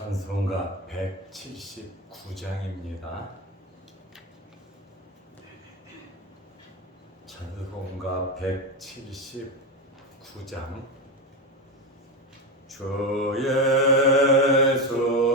찬송가 179장입니다. 찬송가 179장 주 예수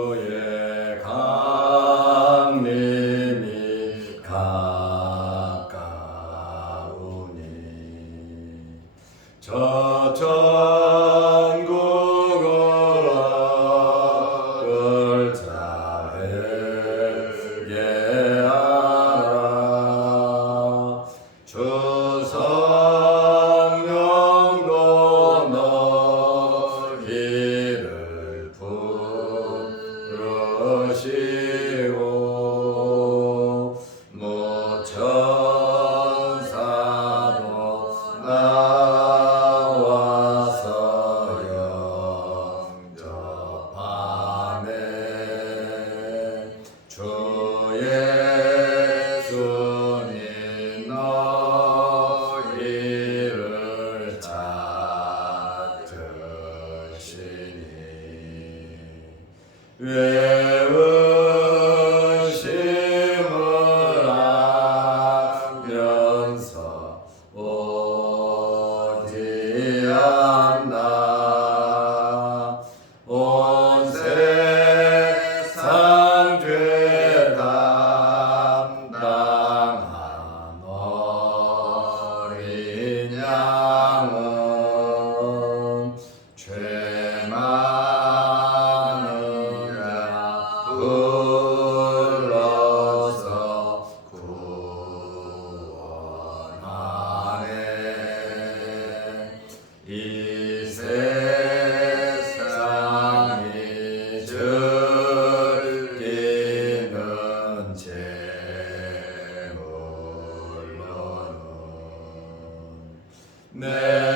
하면 내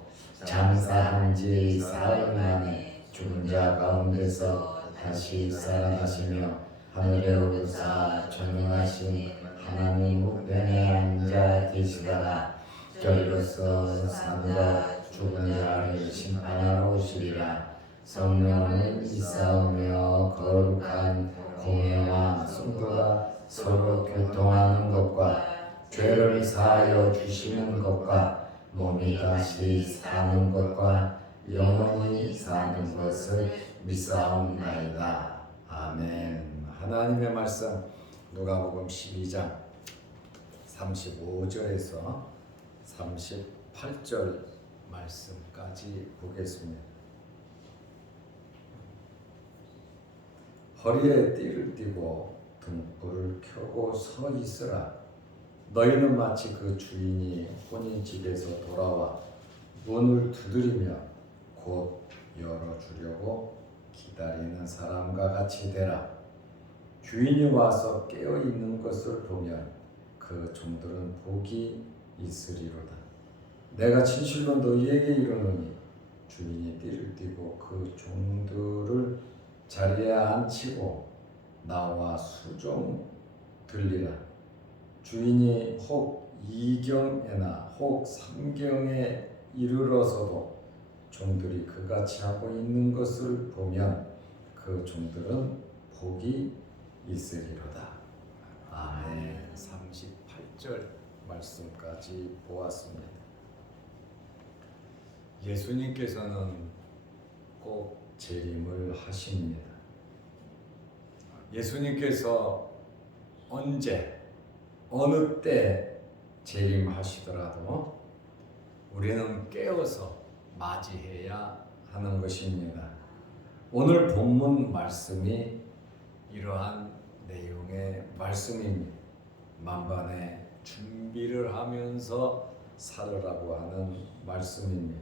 장사한 지 사흘 만에 죽은 자 가운데서 다시 살아나시며 하늘에 오르사 전능하신 하나님 우편에 앉아 계시다가 저리로서 산자 죽은 자를 심판하러 오시리라. 성령은 이싸우며 거룩한 공예와 성도가 서로 교통하는 것과 죄를 사하여 주시는 것과 몸이 다시 사는 것과 영원히 사는 것을 믿사옵나이다. 아멘. 하나님의 말씀 누가복음 12장 35절에서 38절 말씀까지 보겠습니다. 허리에 띠를 띠고 등불을 켜고 서 있으라. 너희는 마치 그 주인이 혼인 집에서 돌아와 문을 두드리며 곧 열어주려고 기다리는 사람과 같이 되라. 주인이 와서 깨어 있는 것을 보면 그 종들은 복이 있으리로다. 내가 진실로 너희에게 이르노니 주인이 띠를 띠고 그 종들을 자리에 앉히고 나와 수종 들리라. 주인이 혹 이경에나 혹 삼경에 이르러서도 종들이 그같이 하고 있는 것을 보면 그 종들은 복이 있으리로다. 아멘. 38절 말씀까지 보았습니다. 예수님께서는 꼭 재림을 하십니다. 예수님께서 언제 어느 때 재림하시더라도 우리는 깨어서 맞이해야 하는 것입니다. 오늘 본문 말씀이 이러한 내용의 말씀입니다. 만반의 준비를 하면서 살으라고 하는 말씀입니다.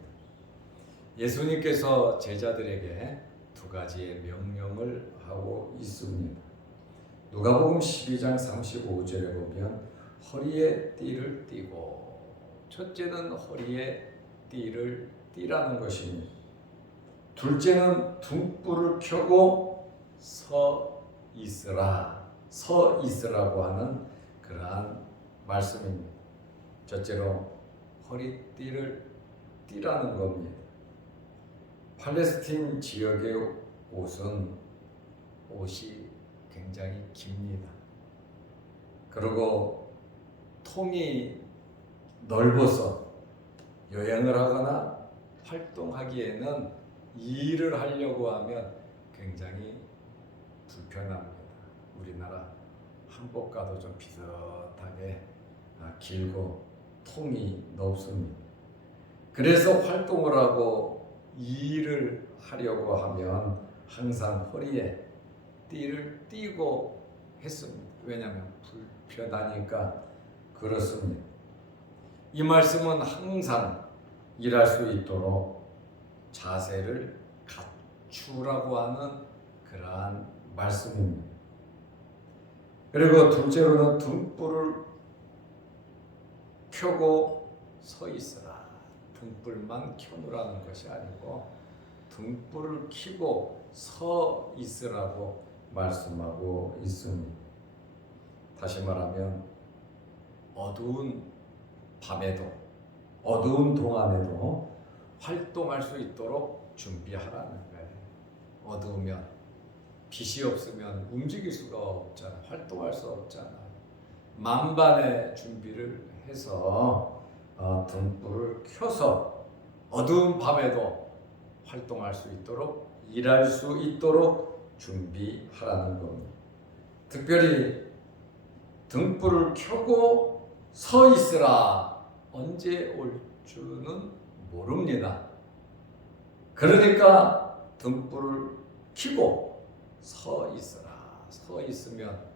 예수님께서 제자들에게 두 가지의 명령을 하고 있습니다. 누가복음 12장 35절에 보면 허리에 띠를 띠고 첫째는 허리에 띠를 띠라는 것입니다. 둘째는 등불을 켜고 서 있으라 서 있으라고 하는 그러한 말씀입니다. 첫째로 허리띠를 띠라는 겁니다. 팔레스틴 지역의 옷은 옷이 굉장히 깁니다. 그리고 통이 넓어서 여행을 하거나 활동하기에는 일을 하려고 하면 굉장히 불편합니다. 우리나라 한복과도 좀 비슷하게 아, 길고 통이 넓습니다. 그래서 활동을 하고 일을 하려고 하면 항상 허리에 띠를 띠고 했습니다. 왜냐하면 불편하니까 그렇습니다. 이 말씀은 항상 일할 수 있도록 자세를 갖추라고 하는 그러한 말씀입니다. 그리고 둘째로는 등불을 켜고 서 있으라. 등불만 켜놓으라는 것이 아니고 등불을 켜고 서 있으라고 말씀하고 있습니다. 다시 말하면 어두운 밤에도 어두운 동안에도 활동할 수 있도록 준비하라는 거예요. 어두우면 빛이 없으면 움직일 수가 없잖아. 활동할 수 없잖아. 만반의 준비를 해서 어, 등불을 켜서 어두운 밤에도 활동할 수 있도록 일할 수 있도록 준비하라는 겁니다. 특별히 등불을 켜고 서 있으라 언제 올 줄은 모릅니다. 그러니까 등불을 켜고 서 있으라. 서 있으면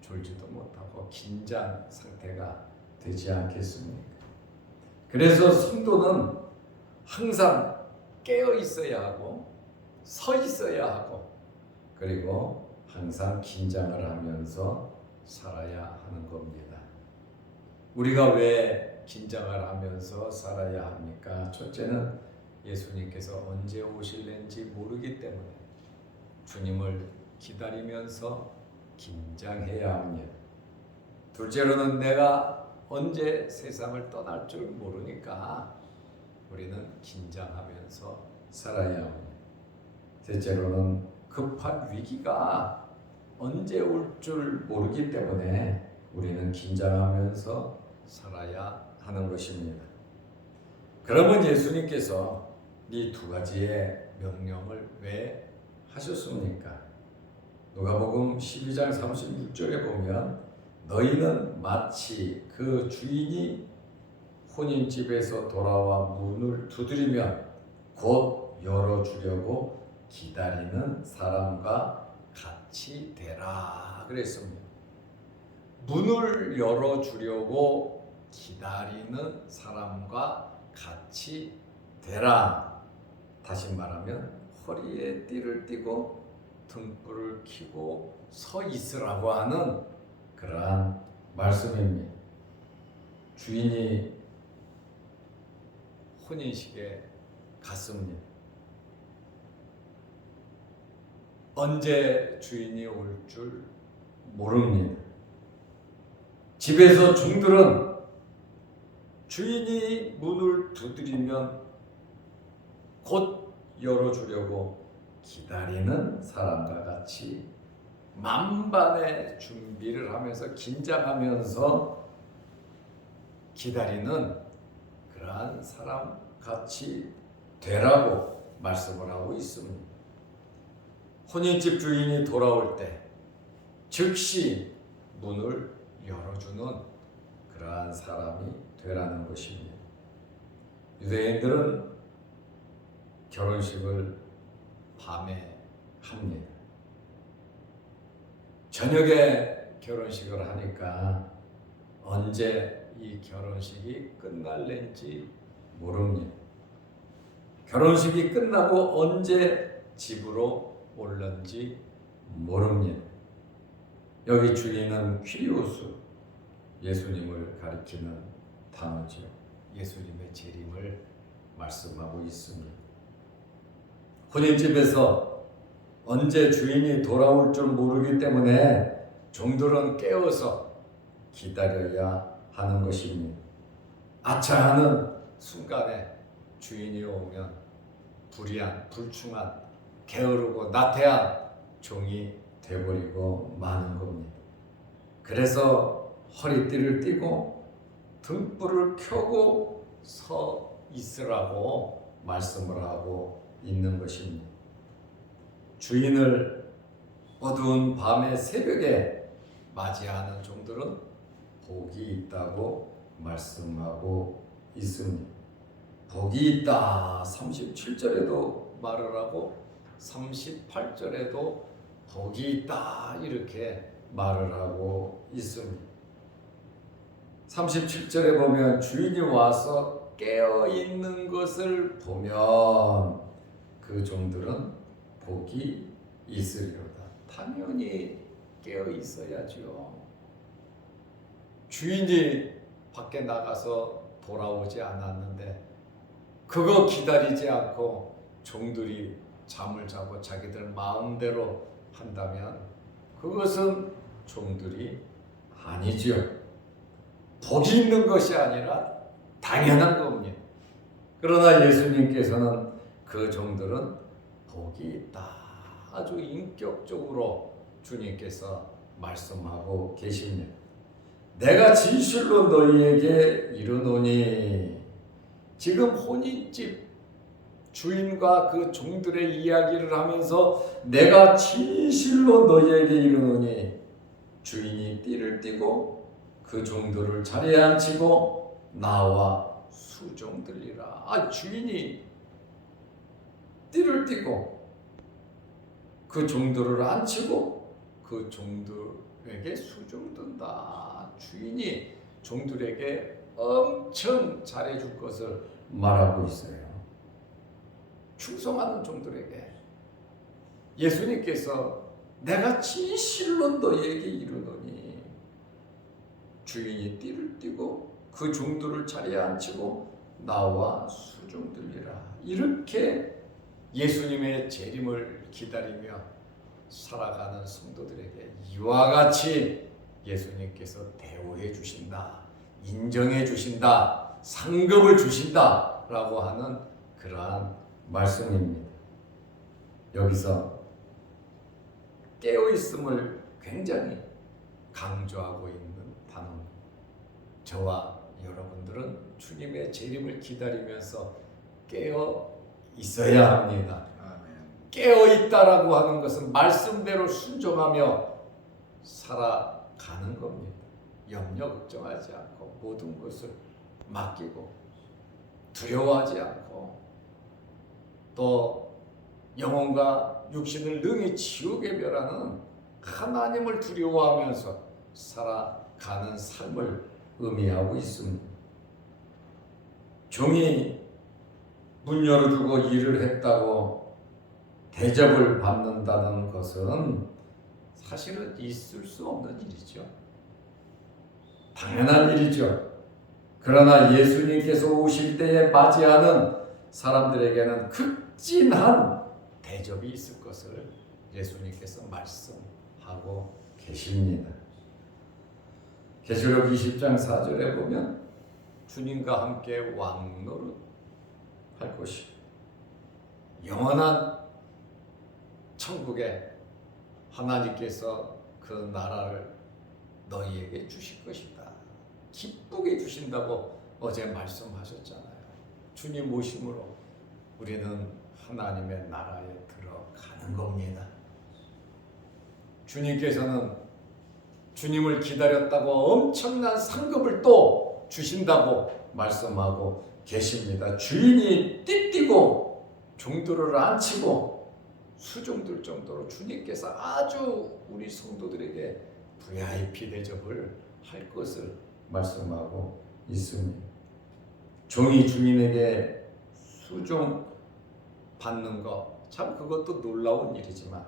졸지도 못하고 긴장 상태가 되지 않겠습니까? 그래서 성도는 항상 깨어 있어야 하고 서 있어야 하고 그리고 항상 긴장을 하면서 살아야 하는 겁니다. 우리가 왜 긴장을 하면서 살아야 합니까? 첫째는 예수님께서 언제 오실는지 모르기 때문에 주님을 기다리면서 긴장해야 합니다. 둘째로는 내가 언제 세상을 떠날 줄 모르니까 우리는 긴장하면서 살아야 합니다. 셋째로는 급한 위기가 언제 올 줄 모르기 때문에 우리는 긴장하면서 살아야 하는 것입니다. 그러면 예수님께서 이 두 가지의 명령을 왜 하셨습니까? 누가복음 12장 36절에 보면 너희는 마치 그 주인이 혼인집에서 돌아와 문을 두드리면 곧 열어주려고 기다리는 사람과 같이 되라 그랬습니다. 문을 열어주려고 기다리는 사람과 같이 되라. 다시 말하면 허리에 띠를 띠고 등불을 켜고 서 있으라고 하는 그러한 말씀입니다. 주인이 혼인식에 갔습니다. 언제 주인이 올 줄 모릅니다. 집에서 종들은 주인이 문을 두드리면 곧 열어주려고 기다리는 사람과 같이 만반의 준비를 하면서 긴장하면서 기다리는 그러한 사람 같이 되라고 말씀을 하고 있습니다. 혼인집 주인이 돌아올 때 즉시 문을 열어주는 그러한 사람이 되라는 것입니다. 유대인들은 결혼식을 밤에 합니다. 저녁에 결혼식을 하니까 언제 이 결혼식이 끝날는지 모릅니다. 결혼식이 끝나고 언제 집으로 올는지 모릅니다. 여기 주인은 퀴리오스 예수님을 가리키는 단어지요. 예수님의 재림을 말씀하고 있습니다. 혼인집에서 언제 주인이 돌아올 줄 모르기 때문에 종들은 깨어서 기다려야 하는 것입니다. 아차하는 순간에 주인이 오면 불의한, 불충한, 게으르고 나태한 종이 되버리고 마는 겁니다. 그래서 허리띠를 띠고 등불을 켜고 서 있으라고 말씀을 하고 있는 것입니다. 주인을 어두운 밤의 새벽에 맞이하는 종들은 복이 있다고 말씀하고 있습니다. 복이 있다. 37절에도 말을 하고 38절에도 복이 있다. 이렇게 말을 하고 있습니다. 37절에 보면 주인이 와서 깨어 있는 것을 보면 그 종들은 복이 있으리로다. 당연히 깨어 있어야죠. 주인이 밖에 나가서 돌아오지 않았는데 그거 기다리지 않고 종들이 잠을 자고 자기들 마음대로 한다면 그것은 종들이 아니지요. 복이 있는 것이 아니라 당연한 겁니다. 그러나 예수님께서는 그 종들은 복이 있다. 아주 인격적으로 주님께서 말씀하고 계십니다. 내가 진실로 너희에게 이르노니 지금 혼인집 주인과 그 종들의 이야기를 하면서 내가 진실로 너희에게 이르노니 주인이 띠를 띠고 그 종들을 자리에 앉히고 나와 수종들리라. 아 주인이 띠를 띠고 그 종들을 앉히고 그 종들에게 수종든다. 주인이 종들에게 엄청 잘해줄 것을 말하고 있어요. 충성하는 종들에게 예수님께서 내가 진실로 너희에게 이르노니 주인이 띠를 띠고 그 종들을 자리에 앉히고 나와 수종들리라. 이렇게 예수님의 재림을 기다리며 살아가는 성도들에게 이와 같이 예수님께서 대우해 주신다, 인정해 주신다, 상급을 주신다라고 하는 그러한 말씀입니다. 여기서 깨어 있음을 굉장히 강조하고 있는 단어입니다. 저와 여러분들은 주님의 재림을 기다리면서 깨어 있어야 합니다. 깨어 있다라고 하는 것은 말씀대로 순종하며 살아가는 겁니다. 염려 걱정하지 않고 모든 것을 맡기고 두려워하지 않고 또 영혼과 육신을 능히 지옥에 멸하는 하나님을 두려워하면서 살아가는 삶을 의미하고 있습니다. 종이 문 열어주고 일을 했다고 대접을 받는다는 것은 사실은 있을 수 없는 일이죠. 당연한 일이죠. 그러나 예수님께서 오실 때에 맞이하는 사람들에게는 극 진한 대접이 있을 것을 예수님께서 말씀하고 계십니다. 계시록 20장 4절에 보면 주님과 함께 왕노릇 할 것이 영원한 천국에 하나님께서 그 나라를 너희에게 주실 것이다. 기쁘게 주신다고 어제 말씀하셨잖아요. 주님 모심으로 우리는 하나님의 나라에 들어가는 겁니다. 주님께서는 주님을 기다렸다고 엄청난 상급을 또 주신다고 말씀하고 계십니다. 주인이 띠띠고 종들을 안치고 수종들 정도로 주님께서 아주 우리 성도들에게 VIP 대접을 할 것을 말씀하고 있습니다. 종이 주인에게 수종 받는 것 참 그것도 놀라운 일이지만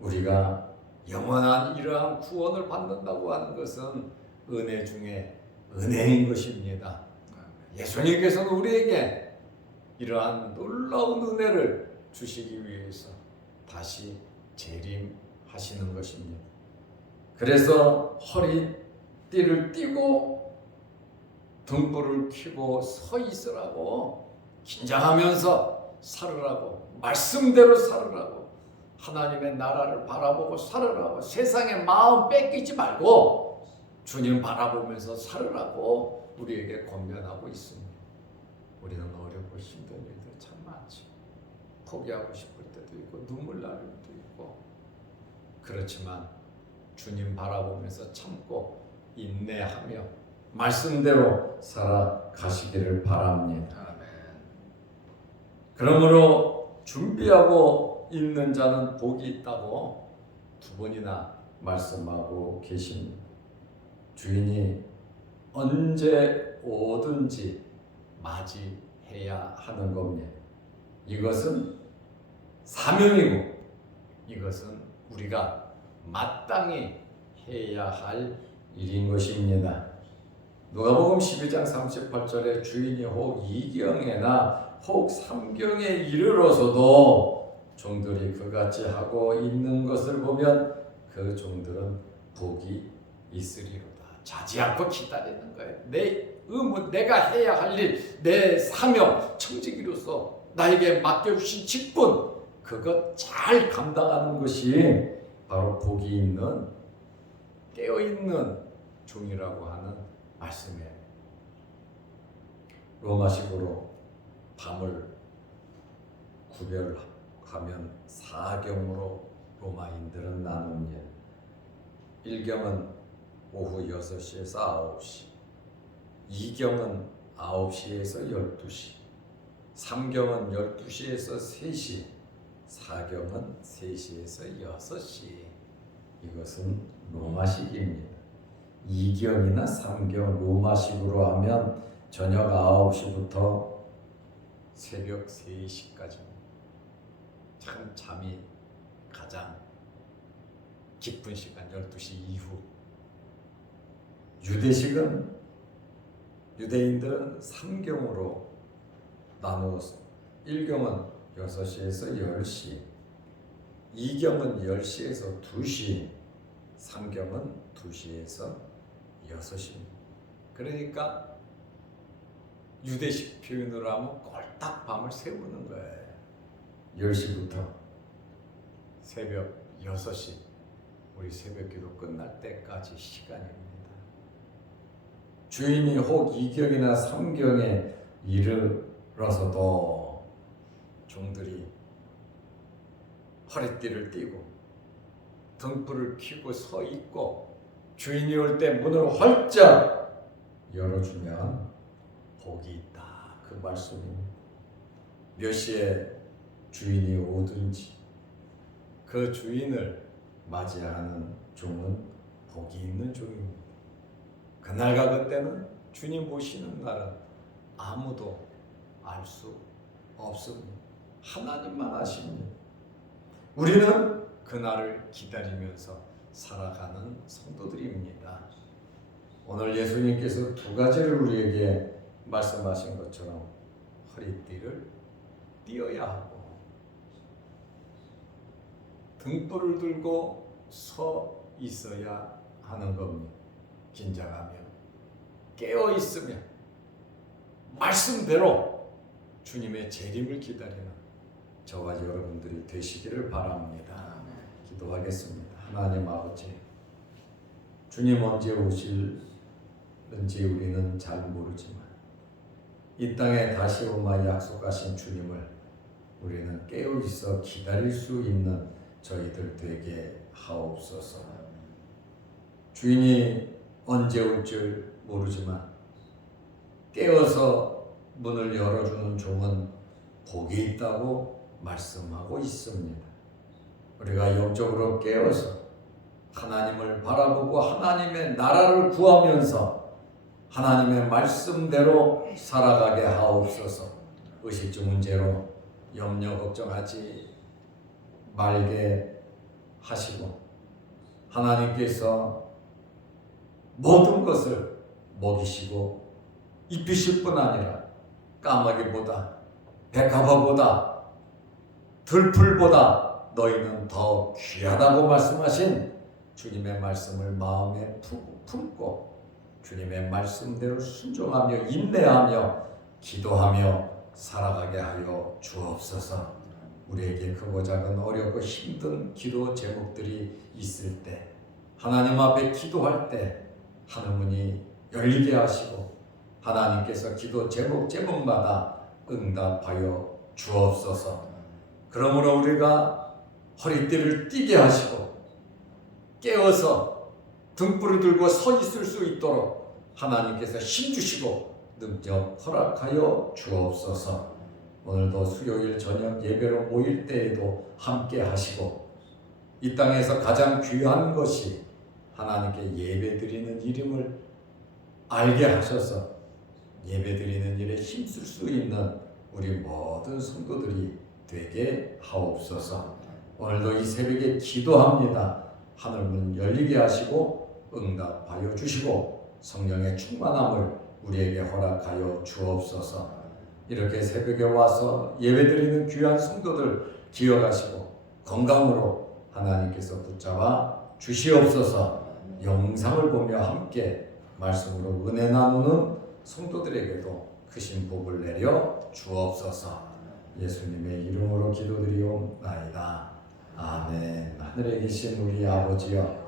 우리가 영원한 이러한 구원을 받는다고 하는 것은 은혜 중에 은혜인 것입니다. 예수님께서는 우리에게 이러한 놀라운 은혜를 주시기 위해서 다시 재림하시는 것입니다. 그래서 허리띠를 띠고 등불을 켜고 서 있으라고 긴장하면서 살으라고 말씀대로 살으라고 하나님의 나라를 바라보고 살으라고 세상의 마음 뺏기지 말고 주님 바라보면서 살으라고 우리에게 권면하고 있습니다. 우리는 어렵고 힘든 일들 참 많지. 포기하고 싶을 때도 있고 눈물 날 때도 있고 그렇지만 주님 바라보면서 참고 인내하며 말씀대로 살아가시기를 바랍니다. 그러므로 준비하고 있는 자는 복이 있다고 두 번이나 말씀하고 계십니다. 주인이 언제 오든지 맞이해야 하는 겁니다. 이것은 사명이고 이것은 우리가 마땅히 해야 할 일인 것입니다. 누가복음 12장 38절에 주인이 혹 이경에나 혹 삼경에 이르러서도 종들이 그같이 하고 있는 것을 보면 그 종들은 복이 있으리로다. 자지 않고 기다리는 거예요. 내 의무, 내가 해야 할 일, 내 사명, 청지기로서 나에게 맡겨주신 직분, 그것 잘 감당하는 것이 바로 복이 있는 깨어 있는 종이라고 하는 말씀이에요. 로마식으로 밤을 구별하면 사경으로 로마인들은 나눕니다. 1경은 오후 6시에서 9시, 2경은 9시에서 12시, 3경은 12시에서 3시, 4경은 3시에서 6시. 이것은 로마식입니다. 2경이나 3경 로마식으로 하면 저녁 9시부터 새벽 3시까지. 참 잠이 가장 깊은 시간 12시 이후. 유대식은 유대인들은 3경으로 나누어서 1경은 6시에서 10시 2경은 10시에서 2시 3경은 2시에서 6시입니다. 그러니까 유대식 표현으로 하면 꼴딱 밤을 세우는 거예요. 10시부터 새벽 6시 우리 새벽 기도 끝날 때까지 시간입니다. 주인이 혹 2경이나 3경에 이르러서도 종들이 허리띠를 띠고 등불을 켜고 서 있고 주인이 올 때 문을 활짝 열어주면 복이 있다. 그 말씀입니다. 몇 시에 주인이 오든지 그 주인을 맞이하는 종은 복이 있는 종입니다. 그날과 그때는 주님 오시는 날은 아무도 알 수 없습니다. 하나님만 아십니다. 우리는 그날을 기다리면서 살아가는 성도들입니다. 오늘 예수님께서 두 가지를 우리에게 말씀하신 것처럼 허리띠를 띄어야 하고 등불을 들고 서 있어야 하는 겁니다. 긴장하며 깨어 있으며 말씀대로 주님의 재림을 기다리는 저와 여러분들이 되시기를 바랍니다. 기도하겠습니다. 하나님 아버지, 주님 언제 오실는지 우리는 잘 모르지만 이 땅에 다시 오마 약속하신 주님을 우리는 깨어 있어 기다릴 수 있는 저희들 되게 하옵소서. 주인이 언제 올 줄 모르지만 깨어서 문을 열어주는 종은 복이 있다고 말씀하고 있습니다. 우리가 영적으로 깨어서 하나님을 바라보고 하나님의 나라를 구하면서 하나님의 말씀대로 살아가게 하옵소서. 의식주 문제로 염려 걱정하지 말게 하시고 하나님께서 모든 것을 먹이시고 입히실 뿐 아니라 까마귀보다 백합화보다 들풀보다 너희는 더 귀하다고 말씀하신 주님의 말씀을 마음에 품- 품고 주님의 말씀대로 순종하며 인내하며 기도하며 살아가게 하여 주옵소서. 우리에게 크고 작은 어렵고 힘든 기도 제목들이 있을 때 하나님 앞에 기도할 때 하늘문이 열리게 하시고 하나님께서 기도 제목 제목마다 응답하여 주옵소서. 그러므로 우리가 허리띠를 띠게 하시고 깨어서 등불을 들고 서 있을 수 있도록 하나님께서 힘 주시고 능력 허락하여 주옵소서. 오늘도 수요일 저녁 예배로 모일 때에도 함께 하시고 이 땅에서 가장 귀한 것이 하나님께 예배 드리는 이름을 알게 하셔서 예배 드리는 일에 힘쓸 수 있는 우리 모든 성도들이 되게 하옵소서. 오늘도 이 새벽에 기도합니다. 하늘 문 열리게 하시고 응답하여 주시고 성령의 충만함을 우리에게 허락하여 주옵소서. 이렇게 새벽에 와서 예배드리는 귀한 성도들 기억하시고 건강으로 하나님께서 붙잡아 주시옵소서. 영상을 보며 함께 말씀으로 은혜 나누는 성도들에게도 크신 복을 내려 주옵소서. 예수님의 이름으로 기도드리옵나이다. 아멘. 하늘에 계신 우리 아버지여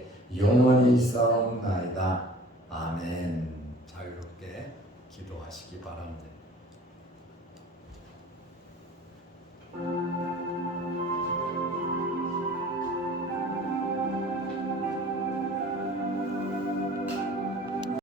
영원히 있사옵나이다. 아멘. 자유롭게 기도하시기 바랍니다